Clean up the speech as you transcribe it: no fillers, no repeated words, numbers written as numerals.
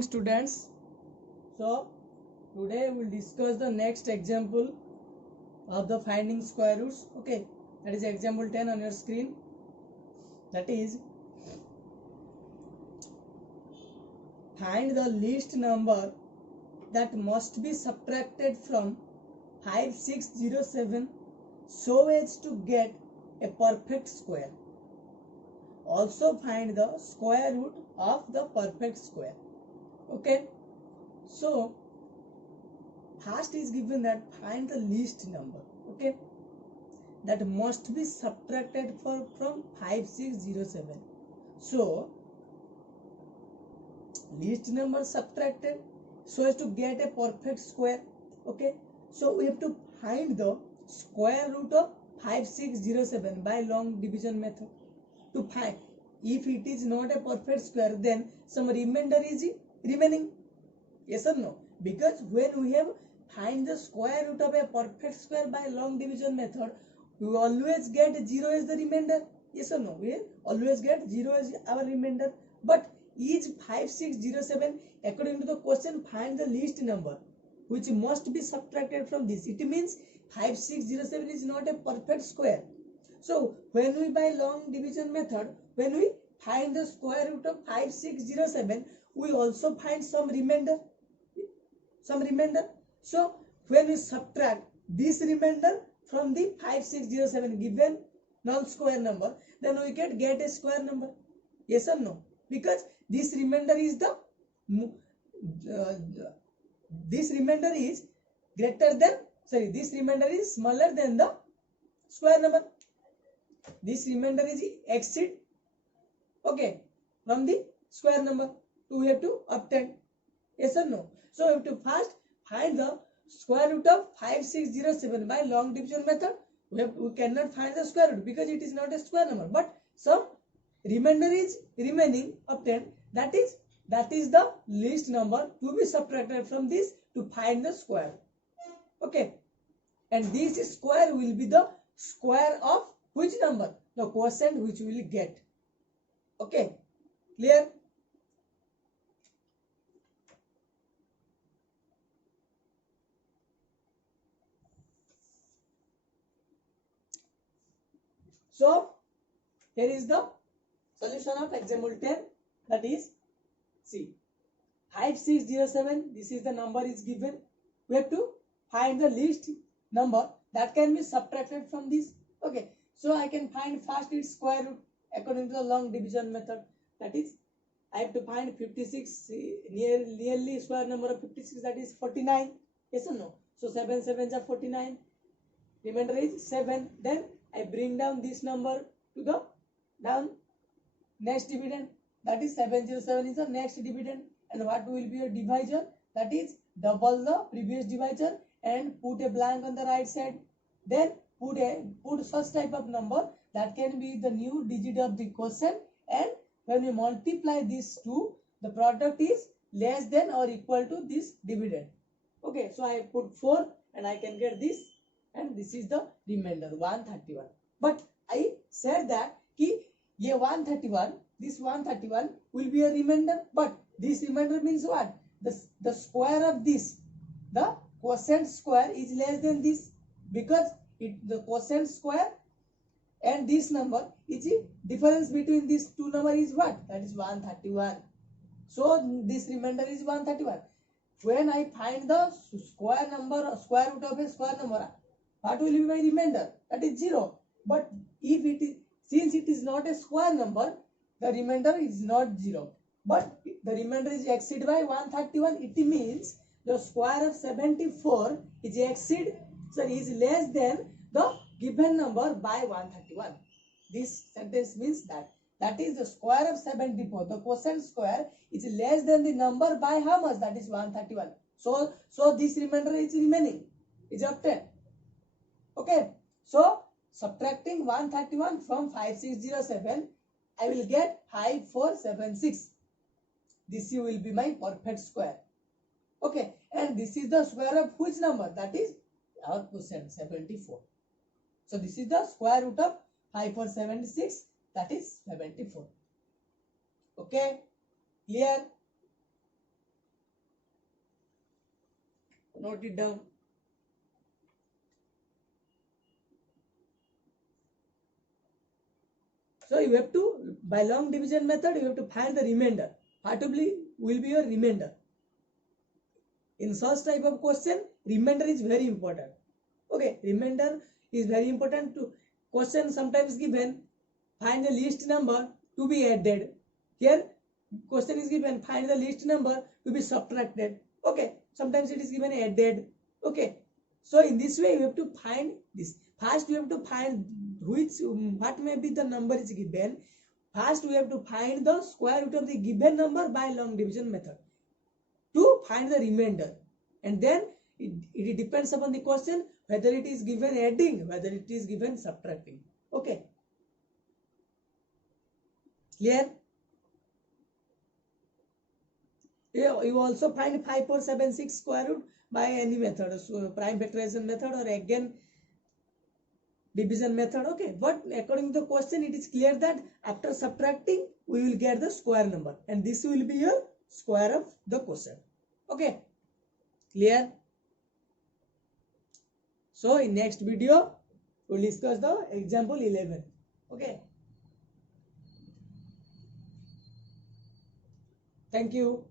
morning, students. So today we will discuss the next example of the finding square roots. Okay, that is example 10 on your screen. That is, find the least number that must be subtracted from 5607 so as to get a perfect square. Also find the square root of the perfect square. Okay, so first is given that find the least number, okay, that must be subtracted from 5607. So least number subtracted so as to get a perfect square. Okay, so we have to find the square root of 5607 by long division method. To find, if it is not a perfect square, then some remainder is remaining. Yes or no? Because when we have find the square root of a perfect square by long division method, we always get 0 as the remainder. Yes or no? We always get 0 as our remainder. But is 5607, according to the question, find the least number which must be subtracted from this. It means 5607 is not a perfect square. So when we by long division method, when we find the square root of 5607, we also find some remainder. So when we subtract this remainder from the 5607 given non-square number, then we can get a square number. Yes or no? Because this remainder is the this remainder is greater than, this remainder is smaller than the square number. This remainder is exceed, okay, from the square number. We have to obtain. Yes or no? So we have to first find the square root of 5607 by long division method. We cannot find the square root because it is not a square number, but some remainder is remaining obtained. That is the least number to be subtracted from this to find the square. Okay, and this square will be the square of which number? The quotient which we will get. Okay, clear? So here is the solution of example 10. That is, see, 5607, this is the number is given. We have to find the least number that can be subtracted from this. Okay, so I can find first its square root according to the long division method. That is, I have to find 56, nearly square number of 56, that is 49. Yes or no? So 7 7s are 49. Remainder is 7. Then I bring down this number to the down next dividend. That is 707 is the next dividend. And what will be your divisor? That is double the previous divisor and put a blank on the right side. Then put such type of number that can be the new digit of the quotient, and when we multiply these two, the product is less than or equal to this dividend. Okay, so I put 4 and I can get this, and this is the remainder 131. But I said that this 131 will be a remainder, but this remainder means what? The square of this, the quotient square is less than this, because the quotient square and this number is the difference between these two number is what? That is 131. So this remainder is 131. When I find the square root of a square number, what will be my remainder? That is 0. But if it is, since it is not a square number, the remainder is not 0. But the remainder is exceeded by 131. It means the square of 74 is is less than the given number by 131. This sentence means that is the square of 74. The quotient square is less than the number by how much? That is 131. So this remainder is remaining, is obtained. Okay, so subtracting 131 from 5607, I will get 5476. This will be my perfect square. Okay, and this is the square of which number? That is our quotient 74. So this is the square root of 5476, that is 74. Okay, clear? note it down. So you have to, by long division method, you have to find the remainder. What will be your remainder? In such type of question, remainder is very important. Okay, remainder is very important. To question sometimes given, find the least number to be added. Here question is given, find the least number to be subtracted. Okay, sometimes it is given added. Okay, so in this way you have to find this. First you have to find what may be the number is given. First we have to find the square root of the given number by long division method to find the remainder, and then it depends upon the question whether it is given adding, whether it is given subtracting. Okay, clear? You also find 5, 4, 7, 6 square root by any method, so prime factorization method or again division method. Okay, but according to the question, it is clear that after subtracting we will get the square number, and this will be your square of the question. Okay, clear? So in next video we will discuss the example 11. Okay, thank you.